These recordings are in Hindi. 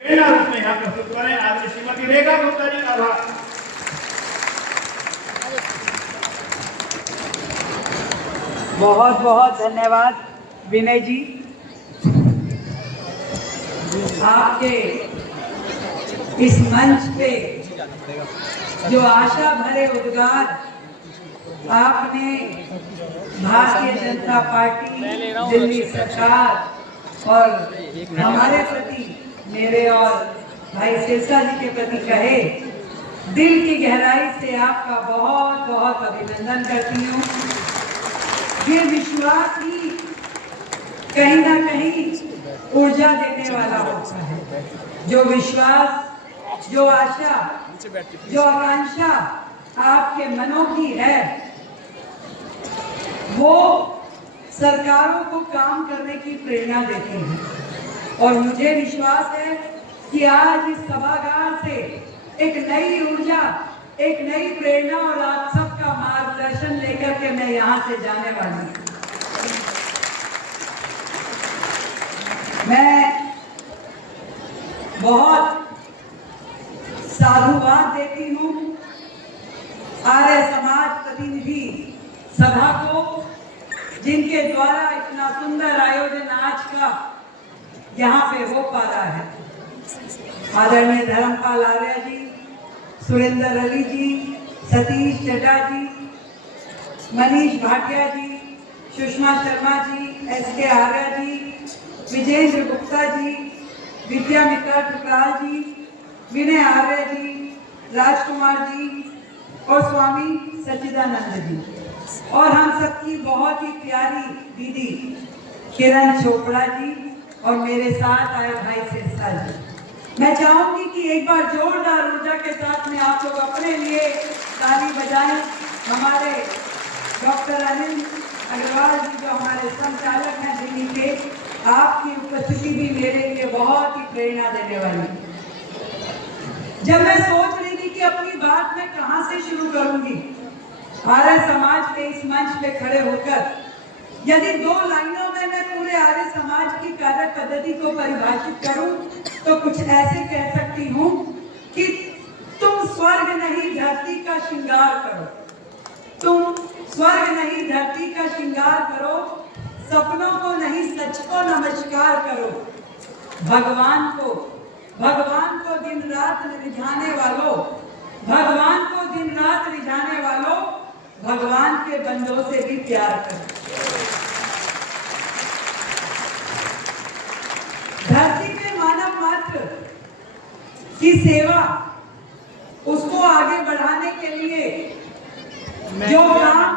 प्रेरणा रूप में यहाँ प्रस्तुत करें आदरणीय श्रीमती रेखा गुप्ता जी का आभार। बहुत बहुत धन्यवाद विनय जी, आपके इस मंच पे जो आशा भरे उद्गार आपने भारतीय जनता पार्टी, दिल्ली सरकार और हमारे प्रति, मेरे और भाई सिरसा जी के प्रति कहे, दिल की गहराई से आपका बहुत बहुत अभिनंदन करती हूँ। ये विश्वास ही कहीं ना कहीं ऊर्जा देने वाला होता है। जो विश्वास, जो आशा, जो आकांक्षा आपके मनों की है, वो सरकारों को काम करने की प्रेरणा देती है। और मुझे विश्वास है कि आज इस सभागार से एक नई ऊर्जा, एक नई प्रेरणा और आप सबका मार्गदर्शन लेकर के मैं यहाँ से जाने वाली हूँ। मैं बहुत साधुवाद देती हूँ आर्य समाज प्रतिनिधि सभा को, जिनके द्वारा इतना सुंदर आयोजन आज का यहाँ पे हो पा रहा है। आदरणीय धर्मपाल आर्य जी, सुरेंद्र अली जी, सतीश चड्डा जी, मनीष भाटिया जी, सुषमा शर्मा जी, SK आर्य जी, विजेंद्र गुप्ता जी, विद्यामित्रा टुकराल जी, विनय आर्य जी, राजकुमार जी और स्वामी सच्चिदानंद जी, और हम सबकी बहुत ही प्यारी दीदी किरण चोपड़ा जी और मेरे साथ आए भाई सिरसा जी। मैं चाहूंगी कि एक बार जोरदार ऊर्जा के साथ में आप लोग अपने लिए ताली बजाएं। हमारे डॉक्टर अनिल अग्रवाल जी जो हमारे संचालक हैं दिल्ली के, आपकी उपस्थिति भी मेरे लिए बहुत ही प्रेरणा देने वाली है। जब मैं सोच रही थी कि अपनी बात मैं कहाँ से शुरू करूंगी, आर्य समाज के इस मंच पे खड़े होकर यदि 2 लाइनों में मैं पूरे आर्य समाज की कार्य पद्धति को परिभाषित करूं तो कुछ ऐसे कह सकती हूं कि तुम स्वर्ग नहीं धरती का श्रृंगार करो, तुम स्वर्ग नहीं धरती का श्रृंगार करो, सपनों को नहीं सच को नमस्कार करो, भगवान को दिन रात रिझाने वालों, भगवान को दिन रात रिझाने वालों, भगवान के बंदों से भी प्यार करो। धरती पे मानव मात्र की सेवा, उसको आगे बढ़ाने के लिए जो काम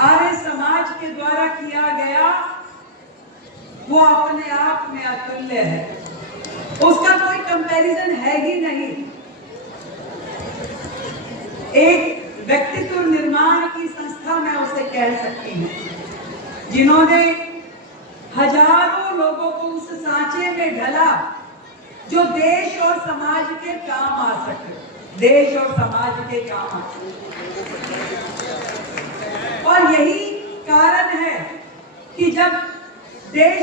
आर्य समाज के द्वारा किया गया वो अपने आप में अतुल्य है, उसका कोई कंपैरिजन है ही नहीं। एक व्यक्तित्व निर्माण की संस्था मैं उसे कह सकती हूँ, जिन्होंने हजारों लोगों को उस सांचे में ढला जो देश और समाज के काम आ सके, देश और समाज के काम आ सके। और यही कारण है कि जब देश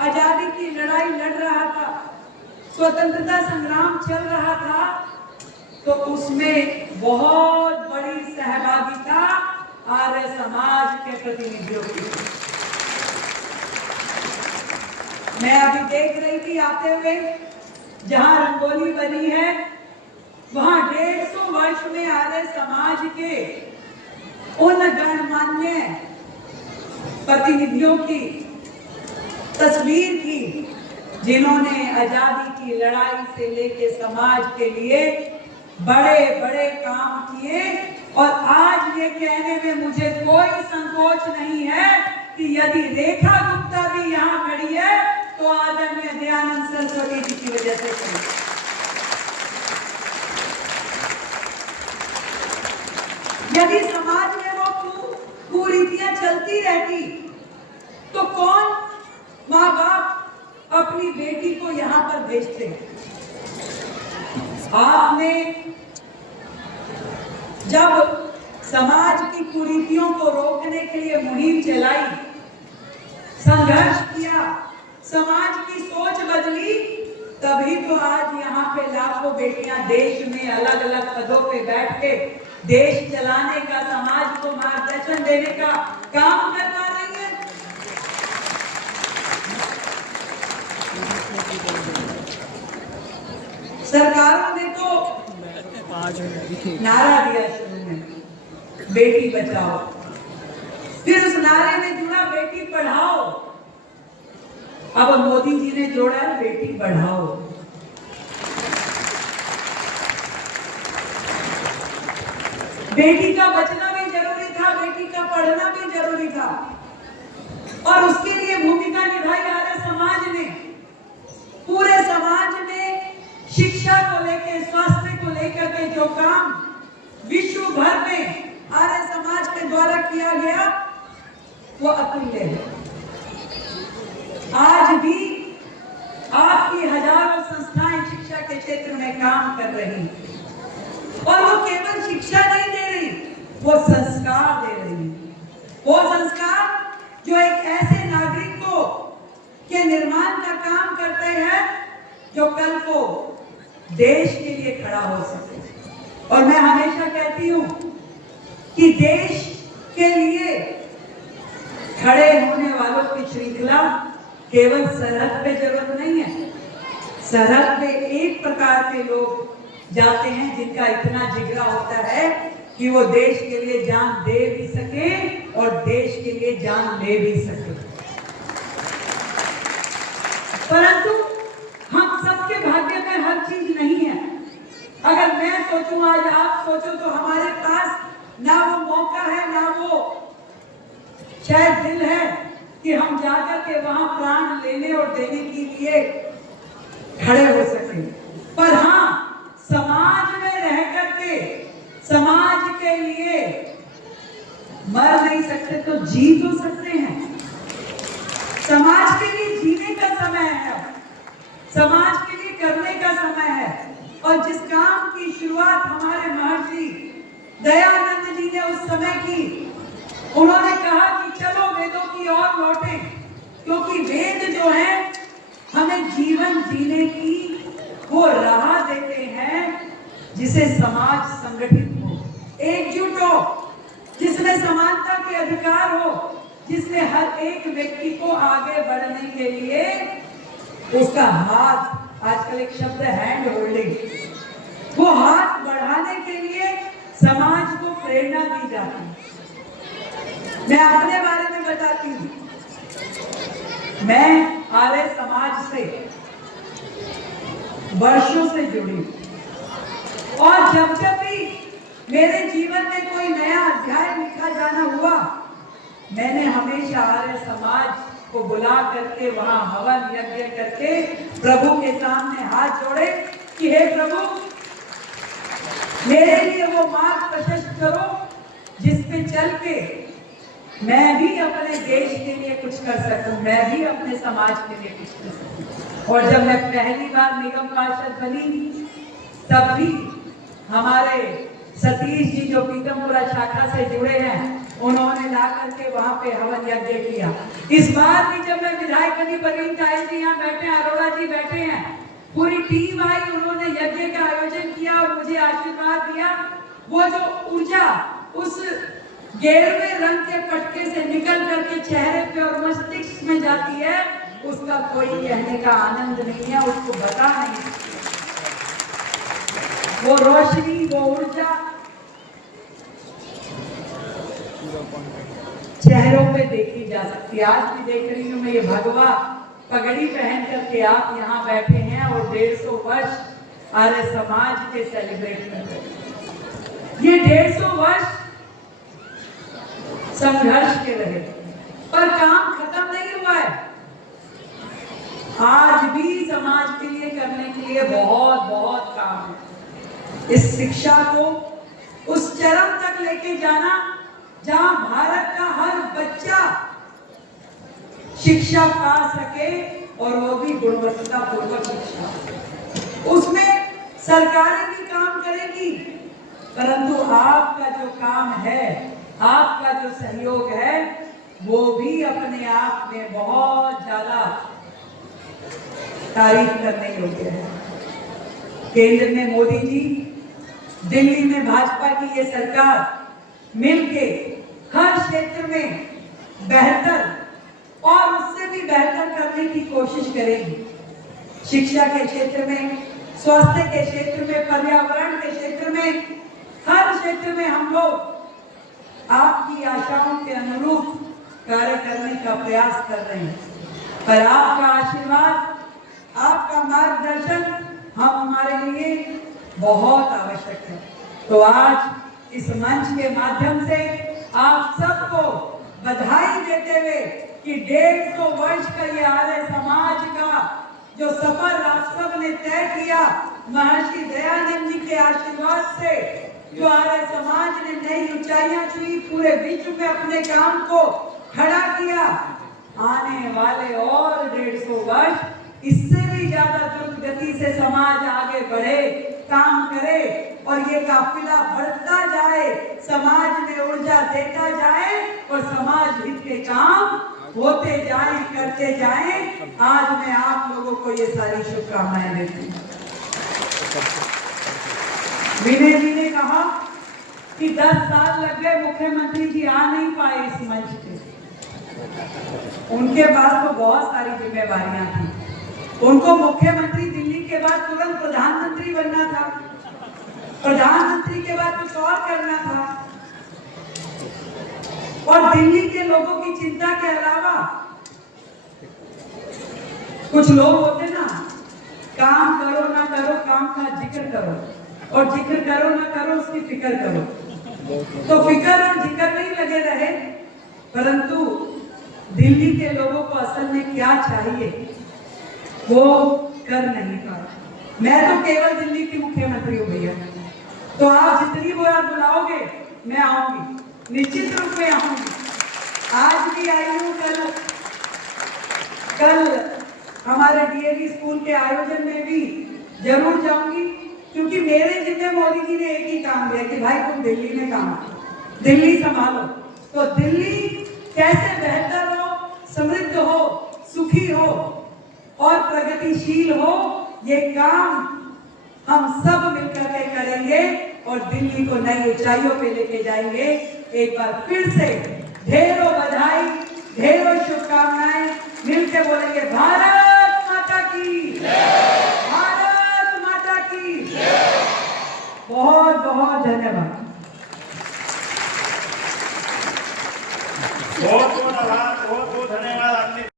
आजादी की लड़ाई लड़ रहा था, स्वतंत्रता संग्राम चल रहा था, तो उसमें बहुत बड़ी सहभागिता आर्य समाज के प्रतिनिधियों की। मैं अभी देख रही थी आते हुए, जहां रंगोली बनी है वहां 150 वर्ष में आर्य समाज के उन गणमान्य प्रतिनिधियों की तस्वीर थी जिन्होंने आजादी की लड़ाई से लेके समाज के लिए बड़े बड़े काम किए। और आज ये कहने में मुझे कोई संकोच नहीं है कि यदि रेखा गुप्ता भी यहाँ खड़ी है तो आदरणीय दयानंद सरस्वती जी की वजह से खड़ी। यदि समाज में वो कुरीतियां चलती रहती तो कौन माँ बाप अपनी बेटी को यहाँ पर भेजते? आपने जब समाज की कुरीतियों को रोकने के लिए मुहिम चलाई, संघर्ष किया, समाज की सोच बदली, तभी तो आज यहाँ पे लाखों बेटियां देश में अलग अलग पदों पे बैठ के देश चलाने का, समाज को मार्गदर्शन देने का काम कर पा रही है। सरकारों ने तो नारा दिया शुरू में, बेटी बचाओ, फिर उस नारे में जुड़ा बेटी पढ़ाओ, अब मोदी जी ने जोड़ा है बेटी बढ़ाओ। बेटी का बचना भी जरूरी था, बेटी का पढ़ना भी जरूरी था, और उसके लिए भूमिका निभाई आर्य समाज ने। पूरे समाज में शिक्षा को लेकर, स्वास्थ्य को लेकर के जो काम विश्व भर में आर्य समाज के द्वारा किया गया वो अतुल्य है। आज भी आपकी हजारों संस्थाएं शिक्षा के क्षेत्र में काम कर रही हैं, और वो केवल शिक्षा नहीं दे रही, वो संस्कार दे रही है। वो संस्कार जो एक ऐसे नागरिक को के निर्माण का काम करते हैं जो कल को देश के लिए खड़ा हो सके। और मैं हमेशा कहती हूं कि देश के लिए खड़े होने वालों की श्रृंखला केवल सरहद पे जरूरत नहीं है। सरहद पे एक प्रकार के लोग जाते हैं जिनका इतना जिगरा होता है कि वो देश के लिए जान दे भी सके और देश के लिए जान ले भी सके। परंतु हम सबके भाग्य में हर चीज नहीं है। अगर मैं सोचूं, आज आप सोचो, तो हमारे पास ना वो मौका है, ना वो शायद दिल है कि हम जाकर के वहां प्राण लेने और देने के लिए खड़े हो सके। पर हाँ, समाज में रह करके समाज के लिए मर नहीं सकते तो जी तो सकते हैं। समाज के लिए जीने का समय है, समाज के लिए करने का समय है। और जिस काम की शुरुआत हमारे महर्षि दयानंद जी ने उस समय की, उन्होंने कहा कि चलो वेदों की ओर लौटे, क्योंकि वेद जो है हमें जीवन जीने की वो राह देते हैं जिसे समाज संगठित हो, एकजुट हो, जिसमें समानता के अधिकार हो, जिसमें हर एक व्यक्ति को आगे बढ़ने के लिए उसका हाथ, आजकल एक शब्द है हैंड होल्डिंग, वो हाथ बढ़ाने के लिए समाज को प्रेरणा दी जाती है। मैं अपने बारे में बताती हूँ। मैं आर्य समाज से वर्षों से जुड़ी, और जब जब भी मेरे जीवन में कोई नया अध्याय लिखा जाना हुआ, मैंने हमेशा आर्य समाज को बुला करके वहां हवन यज्ञ करके प्रभु के सामने हाथ जोड़े कि हे प्रभु, मेरे लिए वो मार्ग प्रशस्त करो जिस पे चल के मैं भी अपने देश के लिए कुछ कर सकूं, मैं भी अपने समाज के लिए कुछ कर सकूं। और जब मैं पहली बार निगम पार्षद बनी, तब भी हमारे सतीश जी जो पीतमपुरा शाखा से जुड़े हैं, उन्होंने ला करके वहां पे हवन यज्ञ किया। इस बार भी जब मैं विधायक बनी, परवीन ताई जी यहाँ बैठे हैं, अरोड़ा जी बैठे हैं, पूरी टीम आई, उन्होंने यज्ञ का आयोजन किया और मुझे आशीर्वाद दिया। वो जो ऊर्जा उस गेरुए रंग के पटके से निकल करके चेहरे पे और मस्तिष्क में जाती है, उसका कोई कहने का आनंद नहीं है, उसको बता नहीं। वो रोशनी, वो ऊर्जा चेहरों पे देखी जा सकती है। आज भी देख रही हूँ मैं, ये भगवा पगड़ी पहन करके आप यहाँ बैठे हैं और 150 वर्ष आर्य समाज के सेलिब्रेट कर रहे हैं। ये 150 वर्ष संघर्ष के रहे, पर काम खत्म नहीं हुआ है। आज भी समाज के लिए करने के लिए बहुत बहुत काम है। इस शिक्षा को उस चरम तक लेके जाना जहां भारत का हर बच्चा शिक्षा पा सके, और वो भी गुणवत्तापूर्वक शिक्षा। उसमें सरकारें भी काम करेगी, परंतु आपका जो काम है, आपका जो सहयोग है, वो भी अपने आप में बहुत ज्यादा तारीफ करने योग्य है। केंद्र में मोदी जी, दिल्ली में भाजपा की ये सरकार मिलके हर क्षेत्र में बेहतर और उससे भी बेहतर करने की कोशिश करेगी। शिक्षा के क्षेत्र में, स्वास्थ्य के क्षेत्र में, पर्यावरण के क्षेत्र में, हर क्षेत्र में हम लोग आपकी आशाओं के अनुरूप कार्य करने का प्रयास कर रहे हैं। पर आपका आशीर्वाद, आपका मार्गदर्शन हमारे लिए बहुत आवश्यक है। तो आज इस मंच के माध्यम से आप सबको बधाई देते हुए कि 150 वर्ष का ये आर्य समाज का जो सफर आप सब ने तय किया, महर्षि दयानंद जी के आशीर्वाद से जो आर्य समाज ने नई ऊंचाइयां छुई, पूरे विश्व में अपने काम को खड़ा किया, आने वाले और 150 वर्ष इससे भी ज्यादा द्रुत गति से समाज आगे बढ़े, काम करे और ये काफिला बढ़ता जाए, समाज में ऊर्जा देता जाए और समाज हित के काम होते जाएं, करते जाएं। आज मैं आप लोगों को ये सारी शुभकामनाएं देती हूँ। विनय जी ने कहा कि 10 साल लग गए, मुख्यमंत्री जी आ नहीं पाए इस मंच पे। उनके पास तो बहुत सारी जिम्मेवारियां थी। उनको मुख्यमंत्री दिल्ली के बाद तुरंत प्रधानमंत्री बनना था, प्रधानमंत्री के बाद कुछ और करना था, और दिल्ली के लोगों की चिंता के अलावा कुछ लोग होते ना, काम करो ना करो, काम का जिक्र करो, और जिक्र करो ना करो उसकी फिक्र करो। तो फिक्र और जिक्र नहीं लगे रहे, परंतु दिल्ली के लोगों को असल में क्या चाहिए वो कर नहीं पाए। मैं तो केवल दिल्ली की मुख्यमंत्री हूँ भैया, तो आप जितनी बार बुलाओगे मैं आऊंगी, निश्चित रूप में आऊंगी। आज भी आई हूँ, कल हमारे डीएवी स्कूल के आयोजन में भी जरूर जाऊंगी, क्योंकि मेरे जिम्मे मोदी जी ने एक ही काम दिया कि भाई तुम दिल्ली में काम करो, दिल्ली संभालो। तो दिल्ली कैसे बेहतर हो, समृद्ध हो, सुखी हो और प्रगतिशील हो, ये काम हम सब मिलकर के करेंगे और दिल्ली को नई ऊंचाइयों पे लेके जाएंगे। एक बार फिर से ढेरों बधाई, ढेरों शुभकामनाएं, मिलकर बोलेंगे भारत माता की, भारत माता की। बहुत बहुत धन्यवाद। बहुत बहुत आभार, बहुत बहुत धन्यवाद आपने